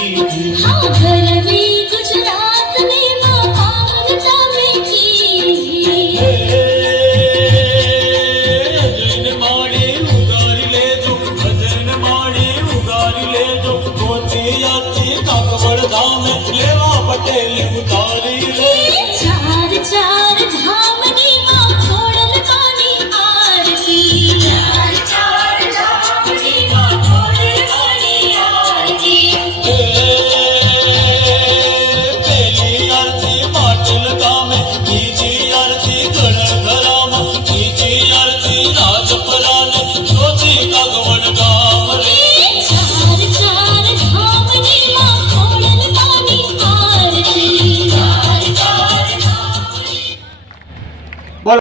हाँ घर में गुजरात में माँ पावनता में की ભજન માડી ઉગારી લેજો ભજન માડી ઉગારી લેજો ગોતી યાતી કાકવડ ધામે લેવા પટેલ ઉતારી લે चार चार धाम